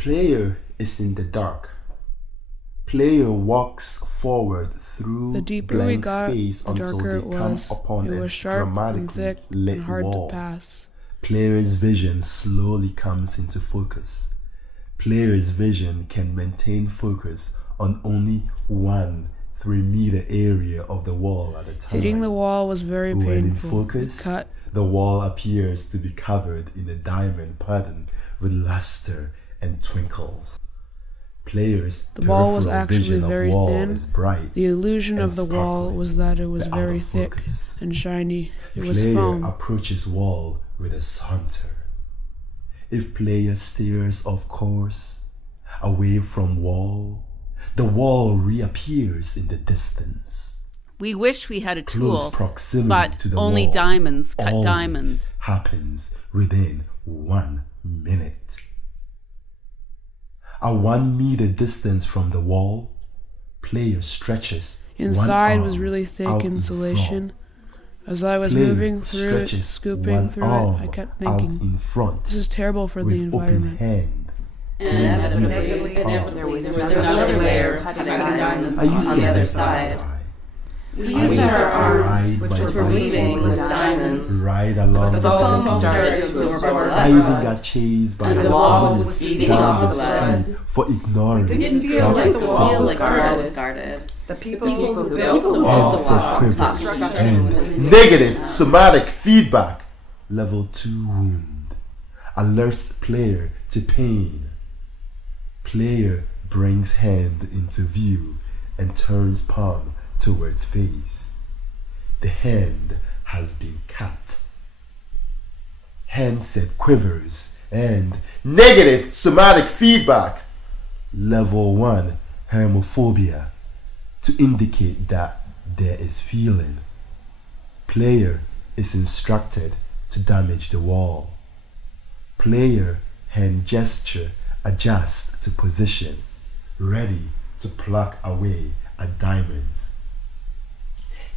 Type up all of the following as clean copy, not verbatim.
Player is in the dark. Player walks forward through The deeper we blank got, space the until darker they it come was. upon It a was sharp and dramatically thick lit and hard wall. to pass. Player's vision slowly comes into focus. Player's vision can maintain focus on only 1 3-meter area of the wall at a time. Hitting the wall was very When in painful. focus, It cut. the wall appears to be covered in a diamond pattern with luster and twinkles. Player's The wall was peripheral actually vision very of wall thin. is bright. The illusion and of the wall sparkling, was that it was but out very of thick focus. and shiny. It was Player foam. approaches wall with a saunter. If player steers off course, away from wall, the wall reappears in the distance. We wish we had a Close tool, proximity but to the only wall diamonds cut always diamonds. happens within 1 minute. A 1-meter distance from the wall, player stretches Inside one was arm really thick out in insulation. front. As I was Player moving through it, stretches scooping one through arm it, I kept out thinking, in front this is terrible for with the environment. open hand. Inevitably, there was another layer of cutting diamonds I used on to the other let side. that guy We used our arms, which were weaving with diamonds, ride along but the foam started to absorb I even got chased by and the the wall police was feeding down off the blood. street for ignoring We didn't feel traffic like the wall was signals. guarded. The people people who who built the built wall and thought for thought quivers structuring was and intentional. negative somatic feedback. Level 2 wound alerts player to pain. Player brings hand into view and turns palm towards face. The hand has been cut. Handset quivers and negative somatic feedback. Level 1 homophobia to indicate that there is feeling. Player is instructed to damage the wall. Player hand gesture adjusts to position, ready to pluck away at diamonds.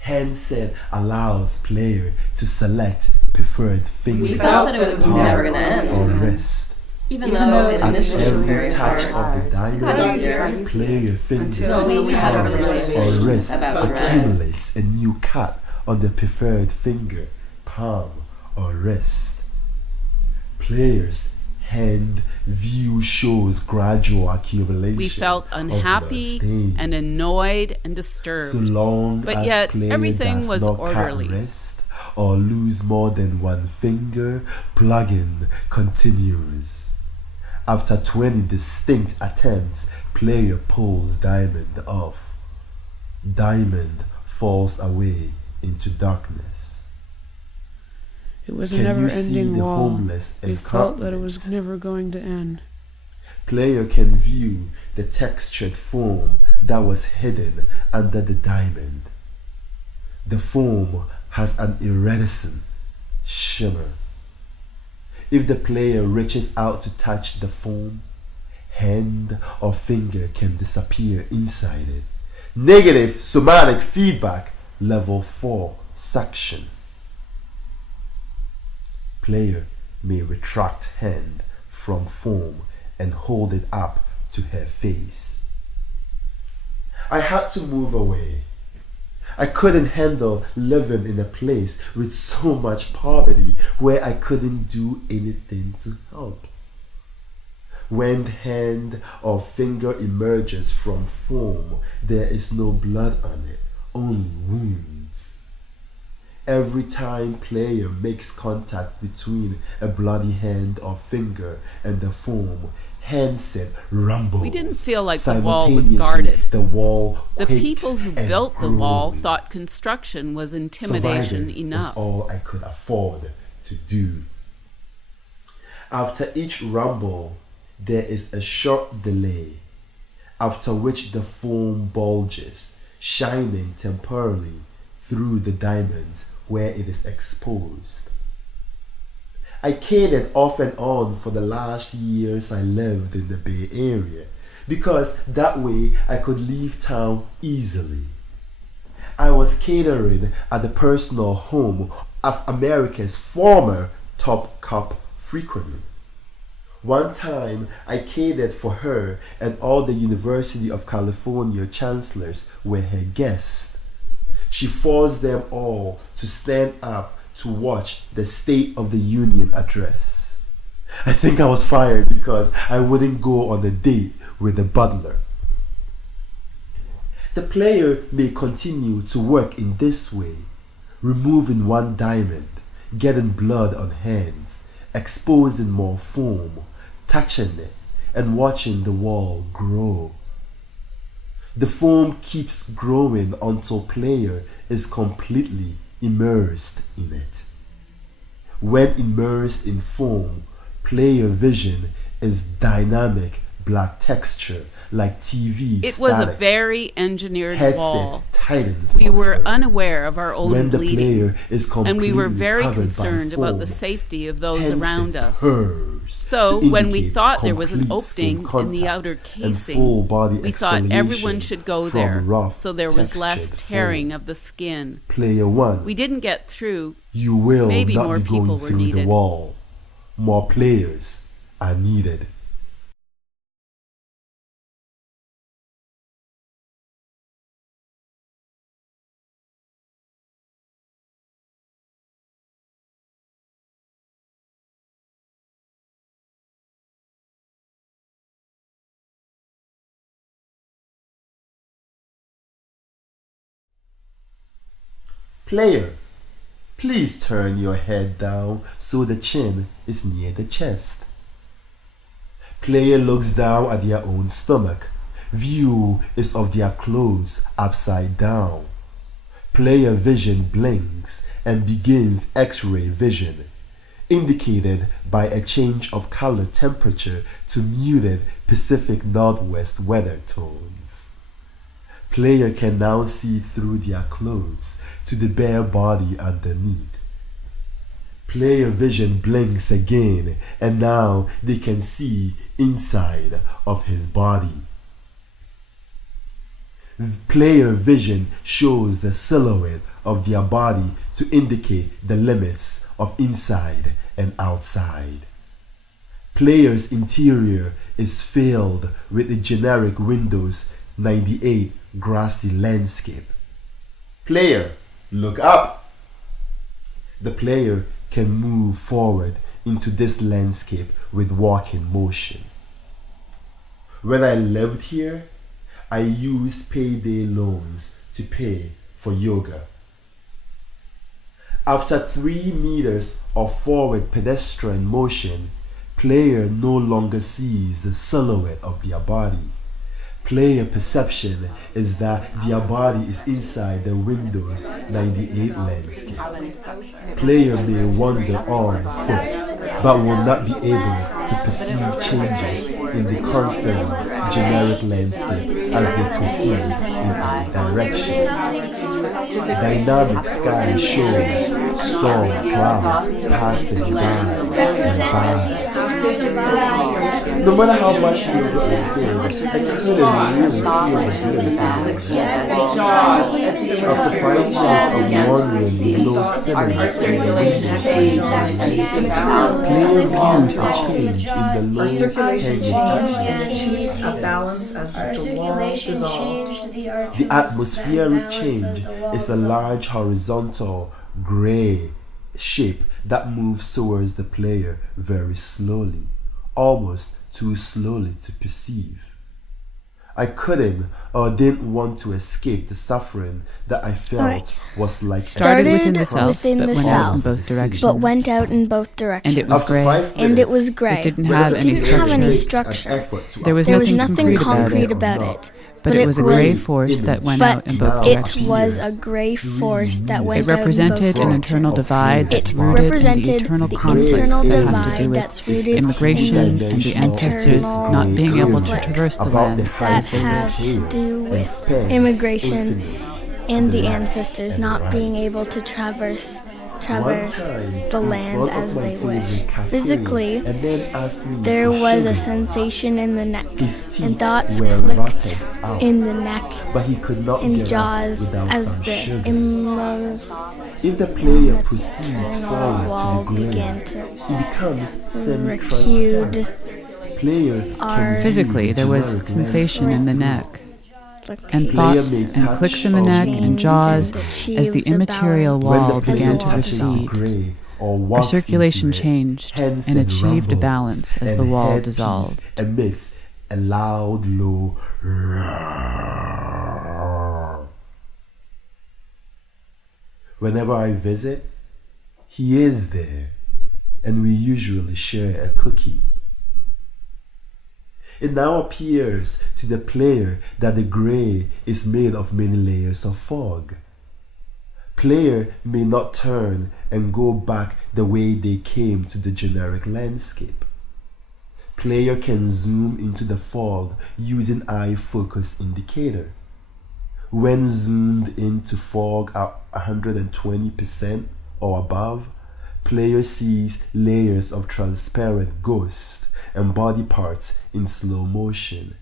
Handset allows player to select preferred finger, We felt that it was never going to end. or wrist. Even though it At initially was every very touch hard. of the Got diamond, easier. player finger, Until we had a palm, or realization wrist about dread. accumulates a new cut on the preferred finger, palm, or wrist. Player's hand view shows gradual accumulation. We felt of unhappy bloodstains. and annoyed and So disturbed. long But as yet, player everything does was not orderly. cut wrist or lose more than 1 finger, plugin continues. After 20 distinct attempts, player pulls diamond off. Diamond falls away into darkness. It was a Can you see never-ending the wall. homeless We felt that it was encampment? never going to end. Player can view the textured foam that was hidden under the diamond. The foam has an iridescent shimmer. If the player reaches out to touch the foam, hand or finger can disappear inside it. Negative somatic feedback, level 4 suction. Player may retract hand from foam and hold it up to her face. I had to move away. I couldn't handle living in a place with so much poverty where I couldn't do anything to help. When hand or finger emerges from foam, there is no blood on it, only wounds. Every time player makes contact between a bloody hand or finger and the foam, handset rumbles. We didn't feel like the wall was Simultaneously, guarded. The wall The quakes people who and built the wall groans. thought construction was intimidation Surviving enough. was all I could afford to do. After each rumble, there is a short delay, after which the foam bulges, shining temporarily through the diamonds where it is exposed. I catered off and on for the last years I lived in the Bay Area, because that way I could leave town easily. I was catering at the personal home of America's former top cop frequently. One time, I catered for her, and all the University of California chancellors were her guests. She forced them all to stand up to watch the State of the Union address. I think I was fired because I wouldn't go on a date with the butler. The player may continue to work in this way, removing one diamond, getting blood on hands, exposing more foam, touching it, and watching the wall grow. The foam keeps growing until player is completely immersed in it. When immersed in foam, player vision is dynamic black texture like TV It was a static. very engineered Headset wall. tightens We on were her. unaware of our own When the bleeding, player is and completely we were very covered by concerned about the foam, safety of those headset around us. purrs So to when we indicate thought there was an complete skin opening in the contact outer and casing, full body we thought everyone exfoliation should go from there, rough, so there was less textured tearing foam. of the skin. Player 1, We didn't get through. you will Maybe not more be going people were through the needed. wall. More players are needed. Player, please turn your head down so the chin is near the chest. Player looks down at their own stomach. View is of their clothes upside down. Player vision blinks and begins X-ray vision, indicated by a change of color temperature to muted Pacific Northwest weather tones. Player can now see through their clothes to the bare body underneath. Player vision blinks again, and now they can see inside of his body. Player vision shows the silhouette of their body to indicate the limits of inside and outside. Player's interior is filled with the generic Windows 98 grassy landscape. Player, look up. The player can move forward into this landscape with walking motion. When I lived here, I used payday loans to pay for yoga. After 3 meters of forward pedestrian motion, player no longer sees the silhouette of their body. Player perception is that their body is inside the Windows 98 landscape. Player may wander on foot, but will not be able to perceive changes in the constantly generic landscape as they proceed in any direction. Dynamic sky shows storm clouds passing by and by. No matter how much you did, I couldn't really feel the bliss anymore. After 5 years of wandering with no cinemas in the windows, player views a change in the Our circulation low-hanging changed and atmosphere. achieved a balance as the walls dissolved. The atmospheric change is a large horizontal gray shape that moves towards the player very slowly, almost too slowly to perceive. I couldn't or didn't want to escape the suffering that I felt was like Started within the Started south, but within the went out in south, both directions. but went out in both directions. And it was After grey. 5 And it was minutes, grey. It didn't whether have the any didn't have any structure. makes an structure. effort to There was There was nothing nothing concrete about concrete it. about it. But it was a was grey an force that went But out in both now it directions. was a grey force that It went out in both represented an directions. internal divide that's It rooted in the represented eternal the conflicts internal that have to divide do that's with rooted immigration in and the ancestors internal not being able to conflicts traverse the about the land. that price they have pay to do and with spend immigration infinitely and to the left ancestors and not right. being able to traverse One time, the in land front of as my they favorite wish. cafe, Physically, and then asked me there for was a sugar. sensation in the neck, His teeth and thoughts were clicked rotted out, in the neck but he could not and get jaws up without as some the sugar. If the player proceeds internal forward wall to the grave, began to he becomes recede semi-transparent. player Are can Physically, view there was generic sensation in the landscape. neck, and Player thoughts may and touch clicks in the or neck move. and jaws as the immaterial When wall the player began to touches recede. gray or Our walks circulation into it, changed hands and achieved a rumbles, balance as and the wall headpiece dissolved. emits a loud, low roar. Whenever I visit, he is there, and we usually share a cookie. It now appears to the player that the gray is made of many layers of fog. Player may not turn and go back the way they came to the generic landscape. Player can zoom into the fog using eye focus indicator. When zoomed into fog at 120% or above, player sees layers of transparent ghosts and body parts in slow motion,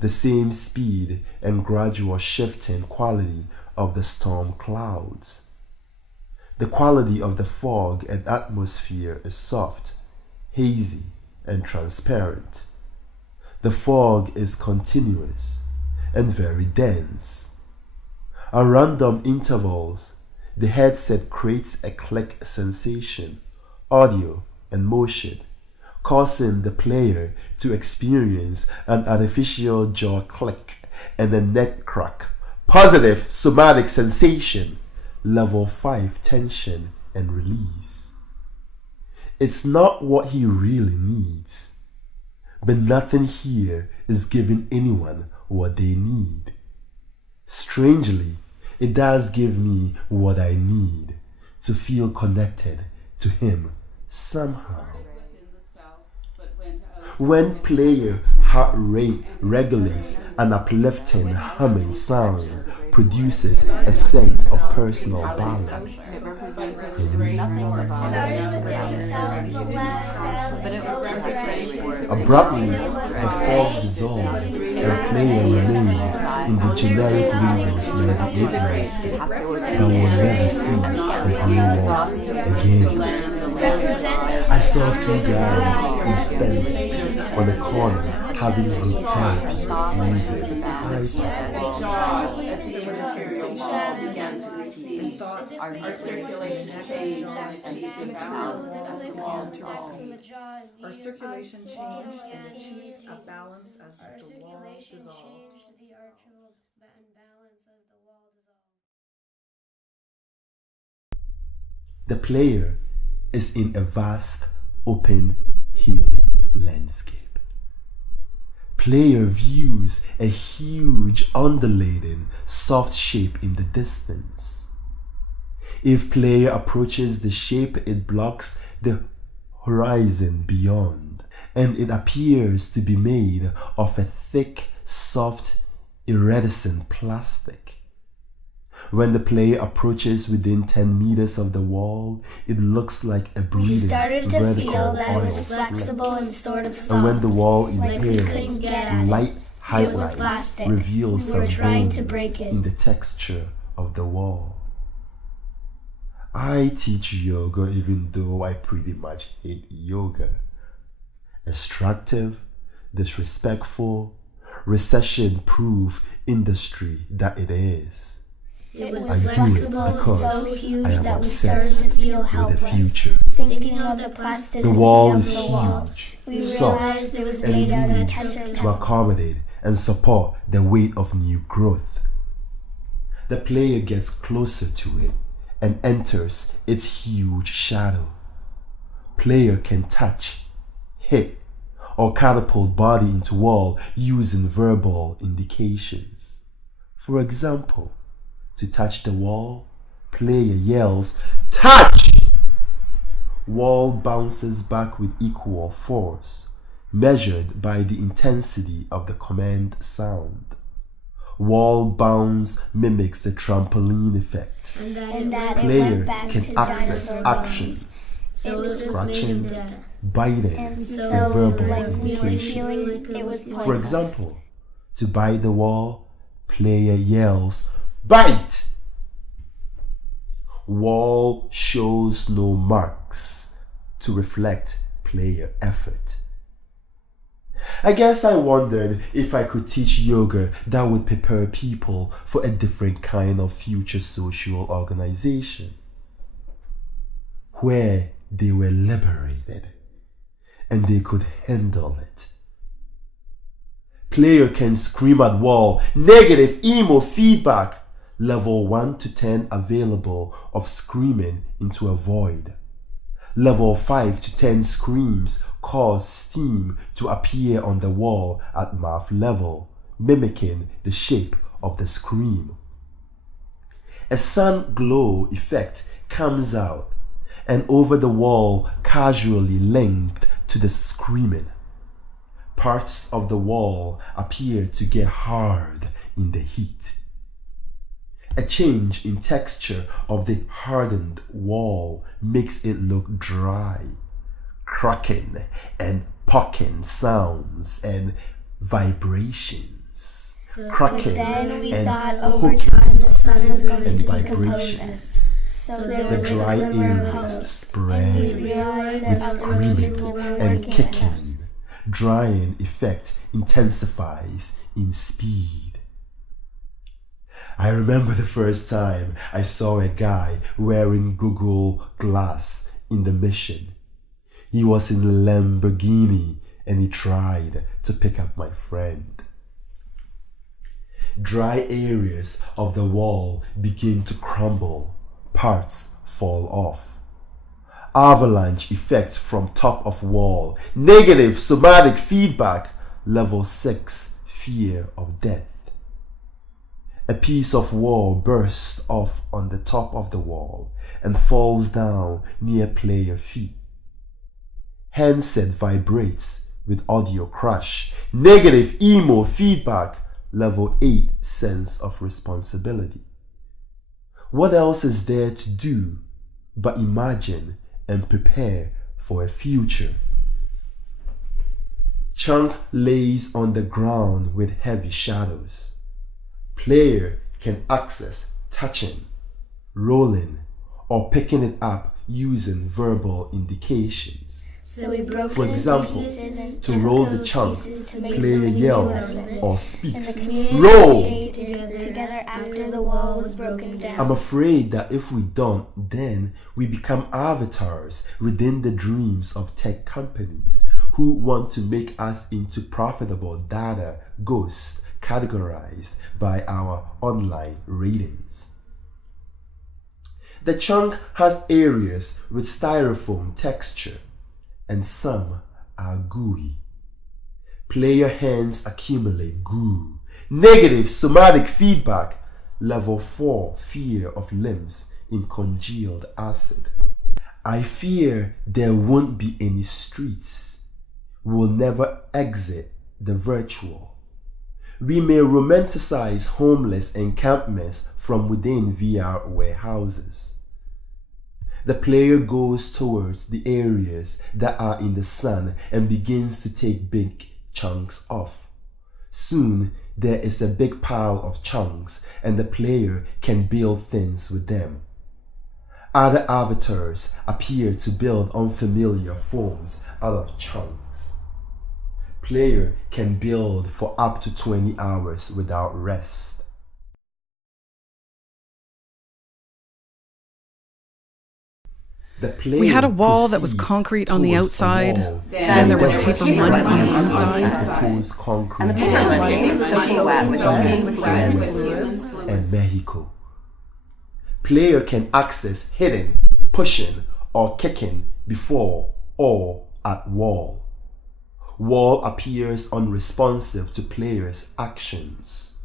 the same speed and gradual shifting quality of the storm clouds. The quality of the fog and atmosphere is soft, hazy, and transparent. The fog is continuous and very dense. At random intervals, the headset creates a click sensation, audio and motion, causing the player to experience an artificial jaw click and a neck crack, positive somatic sensation, level 5 tension and release. It's not what he really needs, but nothing here is giving anyone what they need. Strangely, it does give me what I need to feel connected to him somehow. When player heart rate regulates, an uplifting humming sound produces a sense of personal balance. Abruptly, the fog dissolves and player remains in the generic Windows 98 landscape that will never see the grey wall again. I saw two guys in Spandex on the corner having group therapy using iPads. Our circulation changed and achieved a balance as the wall dissolved. Our circulation changed and achieved a balance as the wall dissolved. The player is in a vast, open, hilly landscape. Player views a huge, undulating, soft shape in the distance. If player approaches the shape, it blocks the horizon beyond, and it appears to be made of a thick, soft, iridescent plastic. When the player approaches within 10 meters of the wall, it looks like a breathing, vertical oil slick. And sort of soft. And when the wall Like we couldn't inhales, get at it. light It was highlights plastic. reveal We some were trying to bones break it. in the texture of the wall. I teach yoga even though I pretty much hate yoga. Extractive, disrespectful, recession-proof industry that it is. It was I do it flexible, because so huge I am that we started obsessed to feel with the helpless. future. Thinking of the plasticity The wall of is the wall, huge, we soft, realized it was and made out of huge tender to accommodate and support the weight of new growth. The player gets closer to it and enters its huge shadow. Player can touch, hit, or catapult body into wall using verbal indications. For example, to touch the wall, player yells, "Touch!" Wall bounces back with equal force, measured by the intensity of the command sound. Wall bounce mimics the trampoline effect. and that Player it went back can to access dinosaur bones. actions, So it was scratching, made of death. biting, And and so verbal like we were indications. feeling it was For pointless. example, to bite the wall, player yells, "Bite!" Wall shows no marks to reflect player effort. I guess I wondered if I could teach yoga that would prepare people for a different kind of future social organization, where they were liberated and they could handle it. Player can scream at wall, negative emo feedback, level 1 to 10 available of screaming into a void. Level 5 to 10 screams cause steam to appear on the wall at mouth level, mimicking the shape of the scream. A sun glow effect comes out and over the wall casually linked to the screaming. Parts of the wall appear to get hard in the heat. A change in texture of the hardened wall makes it look dry. Cracking and poking sounds and vibrations. Cracking Then we and thought over time the sun was going to and decompose vibrations. us. So there The was dry a glimmer of areas hope. spread We realized with that other screaming people were and working at us. kicking. Drying effect intensifies in speed. I remember the first time I saw a guy wearing Google Glass in the mission. He was in a Lamborghini and he tried to pick up my friend. Dry areas of the wall begin to crumble. Parts fall off. Avalanche effect from top of wall. Negative somatic feedback. Level 6, fear of death. A piece of wall bursts off on the top of the wall and falls down near player feet. Handset vibrates with audio crash. Negative emo feedback. Level 8, sense of responsibility. What else is there to do but imagine and prepare for a future? Chunk lays on the ground with heavy shadows. Player can access touching, rolling, or picking it up using verbal indications. So we broke For it into example, pieces and to took roll the those chunk, pieces to make player something new yells out of it. or And speaks, the community "Roll!" stayed together after the wall was broken down. I'm afraid that if we don't, then we become avatars within the dreams of tech companies who want to make us into profitable data ghosts categorized by our online ratings. The chunk has areas with styrofoam texture, and some are gooey. Player hands accumulate goo. Negative somatic feedback. Level 4, fear of limbs in congealed acid. I fear there won't be any streets. We'll never exit the virtual. We may romanticize homeless encampments from within VR warehouses. The player goes towards the areas that are in the sun and begins to take big chunks off. Soon, there is a big pile of chunks and the player can build things with them. Other avatars appear to build unfamiliar forms out of chunks. Player can build for up to 20 hours without rest. The player We had a wall that was proceeds concrete on the towards a outside, wall. then there was paper money on the inside. Proposed concrete And the paper wall money was soaking wet with US and Mexico. Player can access hitting, pushing, or kicking before or at wall. Wall appears unresponsive to player's actions.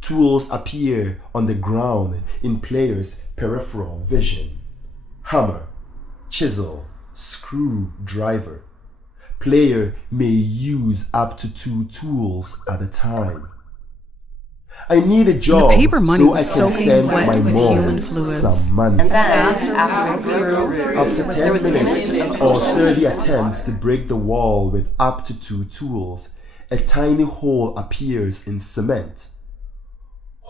Tools appear on the ground in player's peripheral vision. Hammer, chisel, screwdriver. Player may use up to 2 tools at a time. I need a job paper money so I was can soaking send wet my with mom human fluids. some money. And then, after After 10 minutes or 30 attempts to break the wall with up to 2 tools, a tiny hole appears in cement.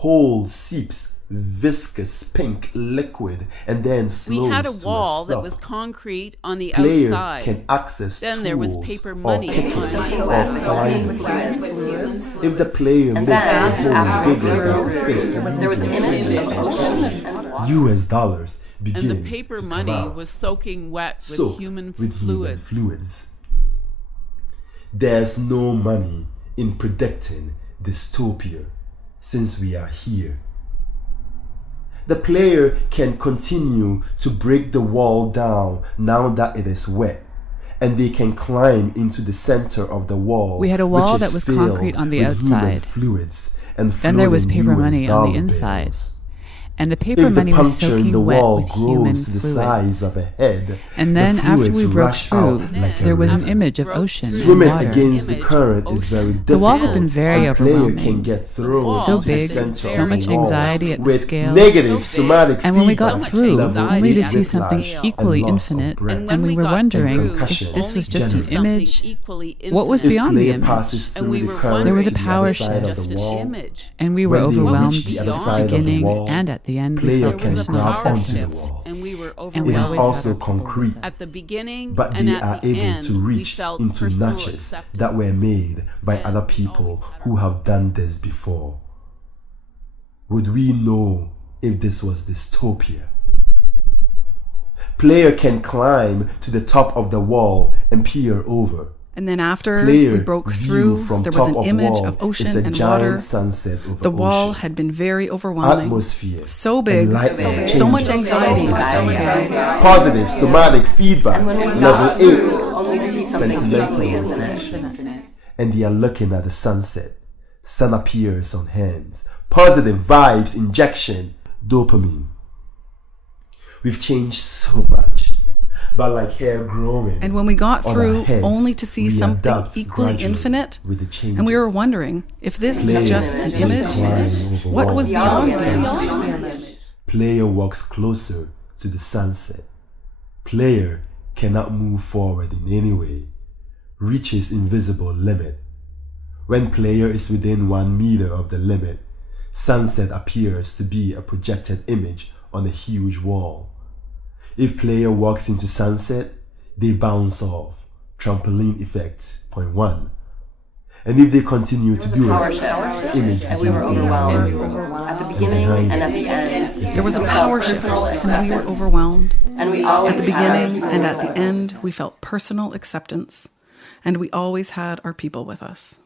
whole seeps viscous pink liquid and then slows We had a to wall that stop. was concrete on the Player outside. can access Then there was tools paper or money kick it on or the climb with it. fluids. If the player makes the hole bigger than the fist There was an image of ocean and water. US dollars begin And the paper to come money out. was soaking wet with Soaked human with fluids. fluids. There's no money in predicting dystopia since we are here. The player can continue to break the wall down now that it is wet, and they can climb into the center of the wall. We had a wall which is that was filled concrete on the with human outside. fluids and Then there was floating paper US money on the dollar inside. bills. And the paper If the money was puncture in soaking the wet wall with human grows to the fluids. size of a head, And then the after fluids we broke rush out through, like a there was an river. image of Broke ocean through. and Swimming water. against the Image current of is very ocean. difficult. The wall had been very A player overwhelming. can get thrown So to the big, center so of much the wall anxiety at the with scales. negative So big. somatic And when we feedback, got through, level only to eight see something whiplash, equally and loss of infinite, breath. And and when we were got wondering through, concussion, if this only was to just see an something image, equally what was infinite. If beyond the player image. passes And through we the were current There was a to the power other side shift. of just the an wall, image. and we were when they overwhelmed reach the other at the side of the beginning wall, and at the end. We player felt can personal grab onto the acceptance. wall. And we were And we It is always overwhelmed. also had our people concrete, with At us. the beginning but and they at are the able end, to we reach felt into personal niches acceptance. that were made by And other we people always had who have done this before. Would we know if this was dystopia? Player can climb to the top of the wall and peer over. And then after Player we broke view through, from there was top an image wall of ocean is a and giant water. sunset over The wall ocean. had been very overwhelming. Atmosphere So big, and light so much changes. anxiety. So scary. Positive somatic feedback, And when we level got 8, through, only to see something sentimental equally reflection. infinite. And they are looking at the sunset. Sun appears on hands. Positive vibes injection, dopamine. We've changed so much, but like hair growing. And when we got on through, our heads, only to see we something adapt equally gradually infinite, with the changes. and we were wondering if this Player is just an just image, climb over what was walls. beyond the image? Player walks closer to the sunset. Player cannot move forward in any way. Reaches invisible limit. When player is within 1 meter of the limit, sunset appears to be a projected image on a huge wall. If player walks into sunset, they bounce off. Trampoline effect, point 1. And if they continue to do Power it, shift. image And we were begins to overwhelmed. narrow. At the beginning and at the end. There was a we power felt shift, personal and we were acceptance. overwhelmed. And we always At the had our beginning people and at with the us. end, we felt personal acceptance, and we always had our people with us.